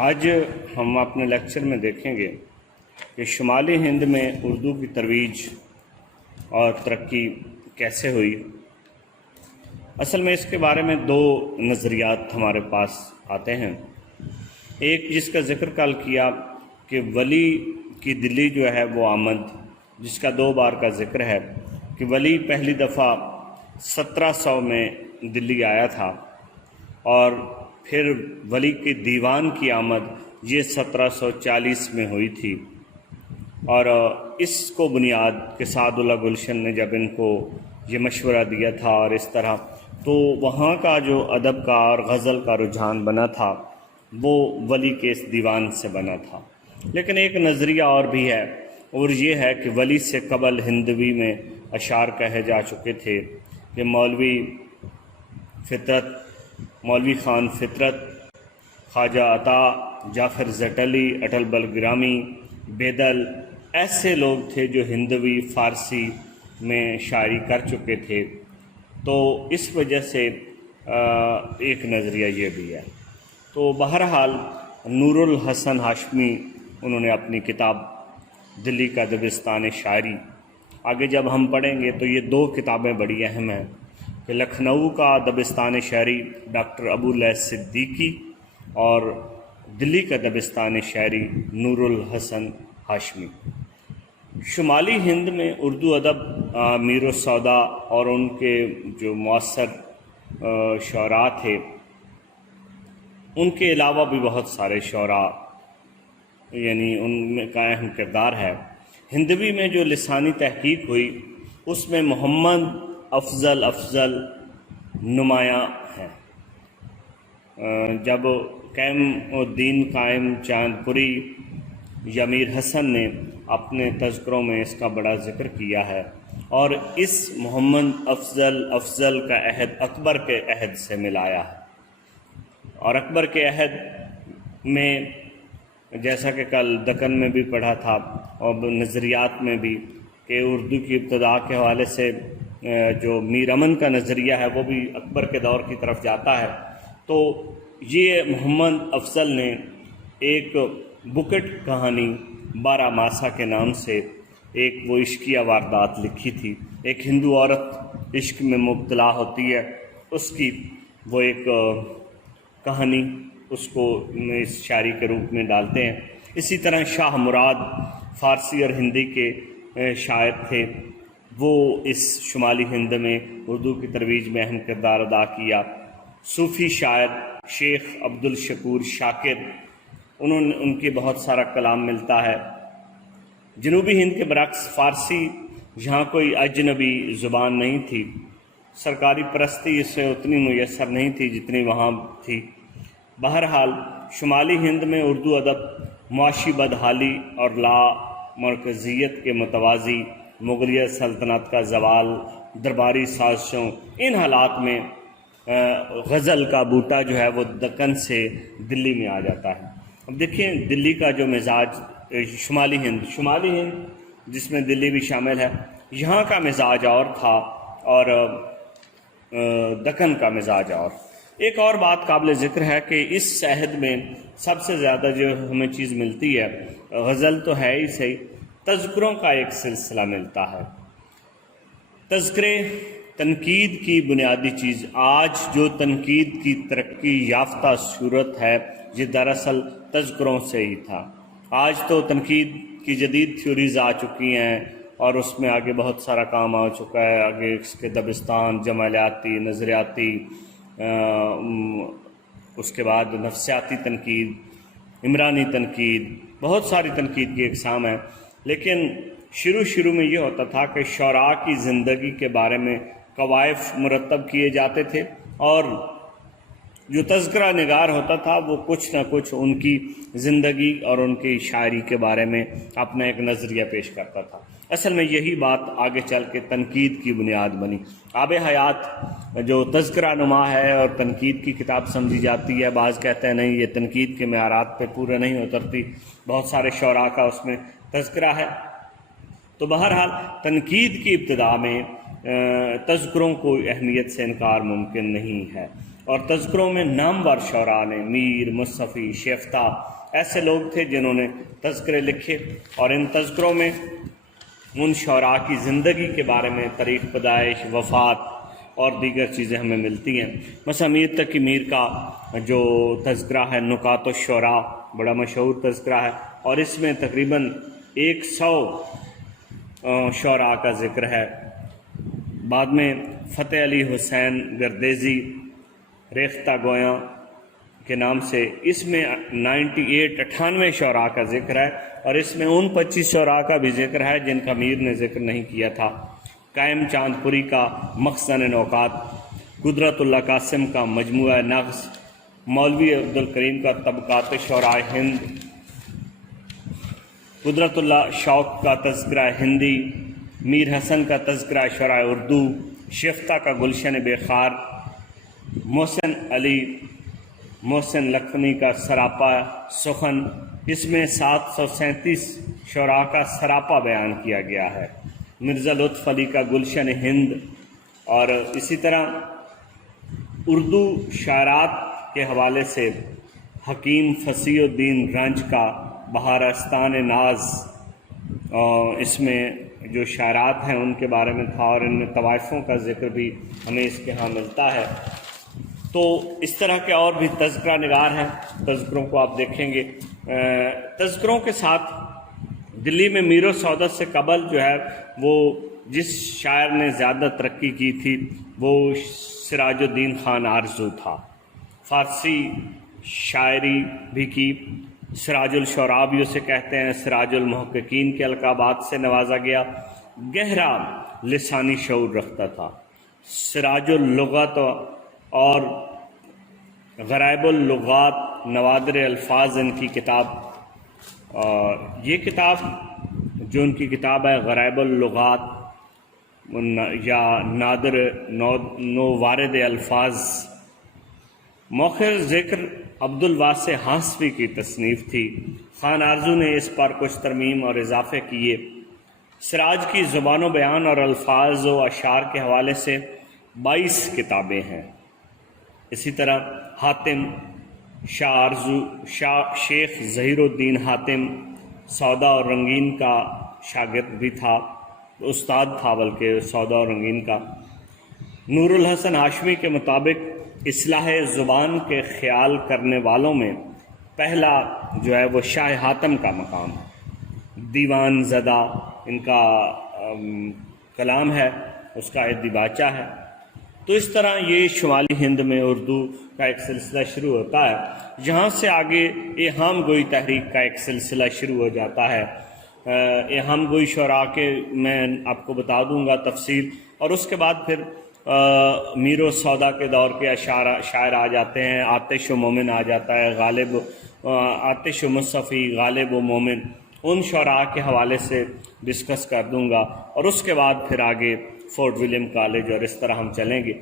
آج ہم اپنے لیکچر میں دیکھیں گے کہ شمالی ہند میں اردو کی ترویج اور ترقی کیسے ہوئی۔ اصل میں اس کے بارے میں دو نظریات ہمارے پاس آتے ہیں۔ ایک جس کا ذکر کل کیا کہ ولی کی دلی جو ہے وہ آمد، جس کا 2 بار کا ذکر ہے کہ ولی پہلی دفعہ 1700 میں دلی آیا تھا اور پھر ولی کے دیوان کی آمد یہ 1740 میں ہوئی تھی، اور اس کو بنیاد کے سعد اللہ گلشن نے جب ان کو یہ مشورہ دیا تھا اور اس طرح، تو وہاں کا جو ادب کا اور غزل کا رجحان بنا تھا وہ ولی کے اس دیوان سے بنا تھا۔ لیکن ایک نظریہ اور بھی ہے، اور یہ ہے کہ ولی سے قبل ہندوی میں اشعار کہے جا چکے تھے کہ مولوی خان فطرت، خواجہ عطا، جعفر زٹلی، اٹل بلگرامی، بیدل، ایسے لوگ تھے جو ہندوی فارسی میں شاعری کر چکے تھے۔ تو اس وجہ سے ایک نظریہ یہ بھی ہے۔ تو بہرحال نور الحسن ہاشمی انہوں نے اپنی کتاب دلی کا دبستان شاعری، آگے جب ہم پڑھیں گے تو یہ 2 کتابیں بڑی اہم ہیں کہ لکھنؤ کا دبستان شاعری ڈاکٹر ابو لیث صدیقی اور دلی کا دبستان شاعری نور الحسن ہاشمی۔ شمالی ہند میں اردو ادب میر السودا اور ان کے جو معاصر شعراء تھے، ان کے علاوہ بھی بہت سارے شعراء، یعنی ان میں کا اہم کردار ہے۔ ہندوی میں جو لسانی تحقیق ہوئی اس میں محمد افضل نمایاں ہیں۔ جب قیم الدین قائم چاند پوری یا میر حسن نے اپنے تذکروں میں اس کا بڑا ذکر کیا ہے، اور اس محمد افضل کا عہد اکبر کے عہد سے ملایا ہے، اور اکبر کے عہد میں جیسا کہ کل دکن میں بھی پڑھا تھا اور نظریات میں بھی کہ اردو کی ابتدا کے حوالے سے جو میر امن کا نظریہ ہے وہ بھی اکبر کے دور کی طرف جاتا ہے۔ تو یہ محمد افضل نے ایک بکٹ کہانی 12 ماسا کے نام سے ایک وہ عشقیہ واردات لکھی تھی۔ ایک ہندو عورت عشق میں مبتلا ہوتی ہے، اس کی وہ ایک کہانی اس کو اس شاعری کے روپ میں ڈالتے ہیں۔ اسی طرح شاہ مراد فارسی اور ہندی کے شاعر تھے، وہ اس شمالی ہند میں اردو کی ترویج میں اہم کردار ادا کیا۔ صوفی شاعر شیخ عبدالشکور شاکر، ان کی بہت سارا کلام ملتا ہے۔ جنوبی ہند کے برعکس فارسی یہاں کوئی اجنبی زبان نہیں تھی، سرکاری پرستی اس سے اتنی میسر نہیں تھی جتنی وہاں تھی۔ بہرحال شمالی ہند میں اردو ادب معاشی بدحالی اور لا مرکزیت کے متوازی، مغلیہ سلطنت کا زوال، درباری سازشوں، ان حالات میں غزل کا بوٹا جو ہے وہ دکن سے دلی میں آ جاتا ہے۔ اب دیکھیں دلی کا جو مزاج، شمالی ہند جس میں دلی بھی شامل ہے، یہاں کا مزاج اور تھا اور دکن کا مزاج اور۔ ایک اور بات قابل ذکر ہے کہ اس عہد میں سب سے زیادہ جو ہمیں چیز ملتی ہے، غزل تو ہے ہی صحیح، تذکروں کا ایک سلسلہ ملتا ہے۔ تذکرے تنقید کی بنیادی چیز، آج جو تنقید کی ترقی یافتہ صورت ہے یہ دراصل تذکروں سے ہی تھا۔ آج تو تنقید کی جدید تھیوریز آ چکی ہیں اور اس میں آگے بہت سارا کام آ چکا ہے، آگے اس کے دبستان، جمالیاتی، نظریاتی، اس کے بعد نفسیاتی تنقید، عمرانی تنقید، بہت ساری تنقید کی اقسام ہیں۔ لیکن شروع میں یہ ہوتا تھا کہ شعراء کی زندگی کے بارے میں قوائف مرتب کیے جاتے تھے، اور جو تذکرہ نگار ہوتا تھا وہ کچھ نہ کچھ ان کی زندگی اور ان کی شاعری کے بارے میں اپنا ایک نظریہ پیش کرتا تھا۔ اصل میں یہی بات آگے چل کے تنقید کی بنیاد بنی۔ آب حیات جو تذکرہ نما ہے اور تنقید کی کتاب سمجھی جاتی ہے، بعض کہتے ہیں نہیں یہ تنقید کے معیارات پہ پورا نہیں اترتی، بہت سارے شعراء کا اس میں تذکرہ ہے۔ تو بہرحال تنقید کی ابتدا میں تذکروں کو اہمیت سے انکار ممکن نہیں ہے۔ اور تذکروں میں نامور شعراء نے میر، مصطفی، شیفتہ ایسے لوگ تھے جنہوں نے تذکرے لکھے، اور ان تذکروں میں ان شعراء کی زندگی کے بارے میں تاریخ پیدائش، وفات اور دیگر چیزیں ہمیں ملتی ہیں۔ مثلا میر تقی میر کا جو تذکرہ ہے نکات الشعراء، بڑا مشہور تذکرہ ہے، اور اس میں تقریباً 100 شعراء کا ذکر ہے۔ بعد میں فتح علی حسین گردیزی ریختہ گویاں کے نام سے، اس میں 98 شعراء کا ذکر ہے، اور اس میں ان 25 شعراء کا بھی ذکر ہے جن کا میر نے ذکر نہیں کیا تھا۔ قائم چاند پوری کا مخزن نوکات، قدرت اللہ قاسم کا مجموعہ نغز، مولوی عبدالکریم کا طبقات شعراء ہند، قدرت اللہ شوق کا تذکرہ ہندی، میر حسن کا تذکرہ شعراء اردو، شیفتہ کا گلشن بے خار، محسن لکھنوی کا سراپا سخن، اس میں 737 شعراء کا سراپا بیان کیا گیا ہے۔ مرزا لطف علی کا گلشن ہند، اور اسی طرح اردو شاعرات کے حوالے سے حکیم فصیح الدین رنج کا بہارستان ناز، اس میں جو شاعرات ہیں ان کے بارے میں تھا، اور ان میں طوائفوں کا ذکر بھی ہمیں اس کے ہاں ملتا ہے۔ تو اس طرح کے اور بھی تذکرہ نگار ہیں، تذکروں کو آپ دیکھیں گے۔ تذکروں کے ساتھ دلی میں میر و سعادت سے قبل جو ہے وہ جس شاعر نے زیادہ ترقی کی تھی وہ سراج الدین خان آرزو تھا۔ فارسی شاعری بھی کی، سراج الشعراء بھی اسے کہتے ہیں، سراج المحققین کے القابات سے نوازا گیا۔ گہرا لسانی شعور رکھتا تھا۔ سراج اللغت اور غرائب اللغات، نوادر الفاظ ان کی کتاب، اور یہ کتاب جو ان کی کتاب ہے غرائب اللغات یا نادر نووارد الفاظ، مؤخر ذکر عبد الواسع ہانسوی کی تصنیف تھی۔ خان آرزو نے اس پر کچھ ترمیم اور اضافے کیے۔ سراج کی زبان و بیان اور الفاظ و اشعار کے حوالے سے 22 کتابیں ہیں۔ اسی طرح حاتم شیخ ظہیر الدین حاتم سودا اور رنگین کا شاگرد بھی تھا، استاد تھا بلکہ سودا اور رنگین کا۔ نور الحسن ہاشمی کے مطابق اصلاح زبان کے خیال کرنے والوں میں پہلا جو ہے وہ شاہ حاتم کا مقام ہے۔ دیوان زدہ ان کا کلام ہے، اس کا ایک دیباچہ ہے۔ تو اس طرح یہ شمالی ہند میں اردو کا ایک سلسلہ شروع ہوتا ہے، جہاں سے آگے ایہام گوئی تحریک کا ایک سلسلہ شروع ہو جاتا ہے۔ ایہام گوئی شعراء کے میں آپ کو بتا دوں گا تفصیل، اور اس کے بعد پھر میر و سودا کے دور کے شاعر آ جاتے ہیں، آتش و مومن آ جاتا ہے، غالب آتش و مصطفی، غالب و مومن، ان شعراء کے حوالے سے ڈسکس کر دوں گا، اور اس کے بعد پھر آگے فورٹ ولیم کالج اور اس طرح ہم چلیں گے۔